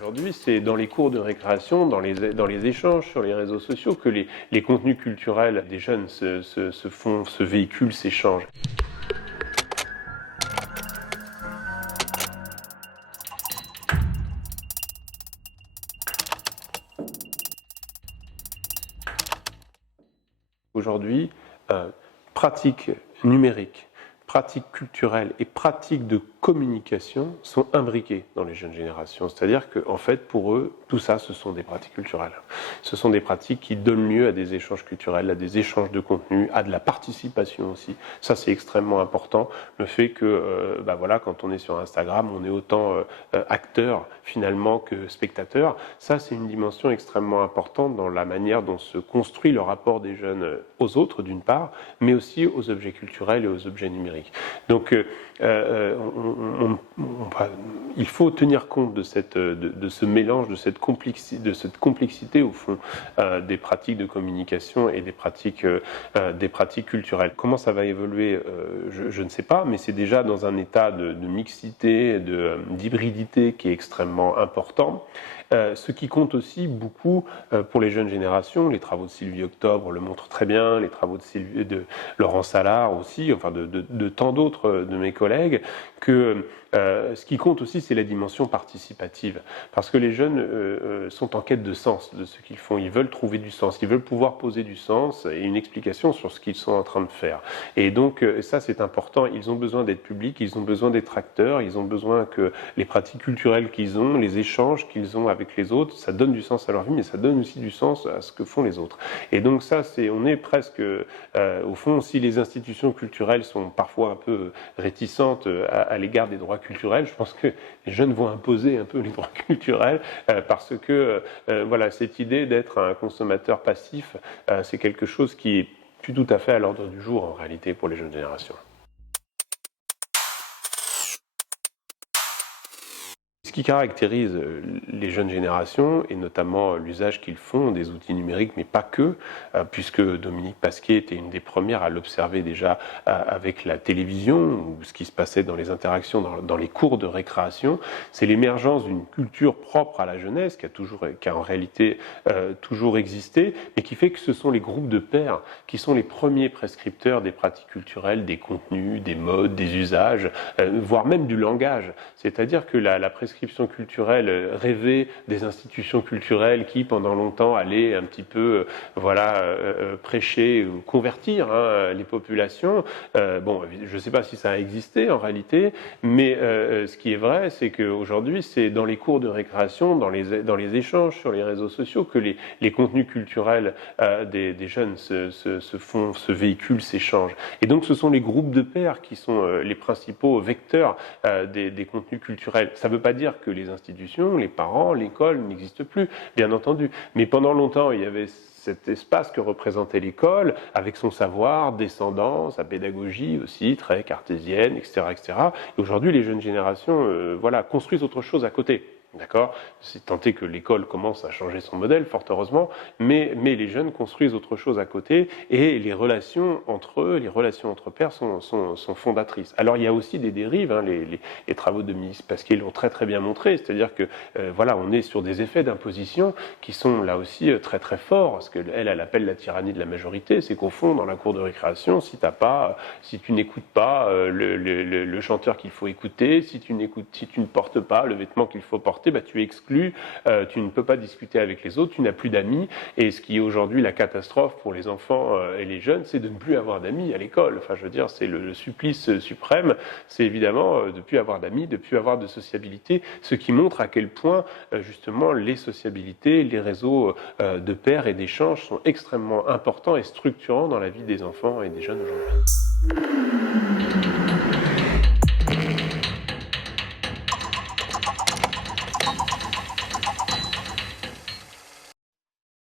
Aujourd'hui, c'est dans les cours de récréation, dans les échanges sur les réseaux sociaux que les contenus culturels des jeunes se véhiculent, s'échangent. Aujourd'hui, pratiques numériques, pratiques culturelles et pratiques de communication sont imbriquées dans les jeunes générations. C'est-à-dire qu'en fait, pour eux, tout ça, ce sont des pratiques culturelles. Ce sont des pratiques qui donnent lieu à des échanges culturels, à des échanges de contenu, à de la participation aussi. Ça, c'est extrêmement important. Le fait que, quand on est sur Instagram, on est autant acteur finalement que spectateur. Ça, c'est une dimension extrêmement importante dans la manière dont se construit le rapport des jeunes aux autres, d'une part, mais aussi aux objets culturels et aux objets numériques. Donc, il faut tenir compte de ce mélange, de cette complexité au fond des pratiques de communication et des pratiques culturelles. Comment ça va évoluer, je ne sais pas, mais c'est déjà dans un état de mixité, d'hybridité qui est extrêmement important. Ce qui compte aussi beaucoup pour les jeunes générations, les travaux de Sylvie Octobre le montrent très bien, les travaux de Laurent Salard aussi, enfin de tant d'autres de mes collègues, que ce qui compte aussi, c'est la dimension participative. Parce que les jeunes sont en quête de sens de ce qu'ils font. Ils veulent trouver du sens, ils veulent pouvoir poser du sens et une explication sur ce qu'ils sont en train de faire. Et donc, ça, c'est important. Ils ont besoin d'être publics, ils ont besoin d'être acteurs, ils ont besoin que les pratiques culturelles qu'ils ont, les échanges qu'ils ont avec les autres, ça donne du sens à leur vie, mais ça donne aussi du sens à ce que font les autres. Et donc, ça, on est presque, au fond, si les institutions culturelles sont parfois un peu réticentes à l'égard des droits culturels, je pense que les jeunes vont imposer un peu les droits culturels parce que cette idée d'être un consommateur passif, c'est quelque chose qui est plus tout à fait à l'ordre du jour en réalité pour les jeunes générations. Ce qui caractérise les jeunes générations, et notamment l'usage qu'ils font des outils numériques, mais pas que, puisque Dominique Pasquier était une des premières à l'observer déjà avec la télévision, ou ce qui se passait dans les interactions dans les cours de récréation, c'est l'émergence d'une culture propre à la jeunesse, qui a en réalité toujours existé, mais qui fait que ce sont les groupes de pairs qui sont les premiers prescripteurs des pratiques culturelles, des contenus, des modes, des usages, voire même du langage. C'est-à-dire que la prescription culturelle rêvée des institutions culturelles qui, pendant longtemps, allaient un petit peu prêcher ou convertir les populations. Je ne sais pas si ça a existé en réalité, mais ce qui est vrai, c'est qu'aujourd'hui, c'est dans les cours de récréation, dans les échanges sur les réseaux sociaux que les contenus culturels des jeunes se véhiculent, s'échangent. Et donc, ce sont les groupes de pairs qui sont les principaux vecteurs des contenus culturels. Ça ne veut pas dire que les institutions, les parents, l'école n'existent plus, bien entendu. Mais pendant longtemps, il y avait cet espace que représentait l'école, avec son savoir descendant, sa pédagogie aussi, très cartésienne, etc. etc. Et aujourd'hui, les jeunes générations construisent autre chose à côté. D'accord ? C'est tenté que l'école commence à changer son modèle, fort heureusement, mais les jeunes construisent autre chose à côté et les relations entre eux, les relations entre pairs sont fondatrices. Alors il y a aussi des dérives, les travaux de Dominique Pasquier l'ont très très bien montré, c'est-à-dire que on est sur des effets d'imposition qui sont là aussi très très forts, ce qu'elle appelle la tyrannie de la majorité, c'est qu'au fond, dans la cour de récréation, si tu n'écoutes pas le chanteur qu'il faut écouter, si tu ne portes pas le vêtement qu'il faut porter, tu es exclu, tu ne peux pas discuter avec les autres, tu n'as plus d'amis, et ce qui est aujourd'hui la catastrophe pour les enfants et les jeunes, c'est de ne plus avoir d'amis à l'école. Enfin, je veux dire, c'est le supplice suprême, c'est évidemment de ne plus avoir d'amis, de ne plus avoir de sociabilité, ce qui montre à quel point, justement, les sociabilités, les réseaux de pairs et d'échanges sont extrêmement importants et structurants dans la vie des enfants et des jeunes aujourd'hui.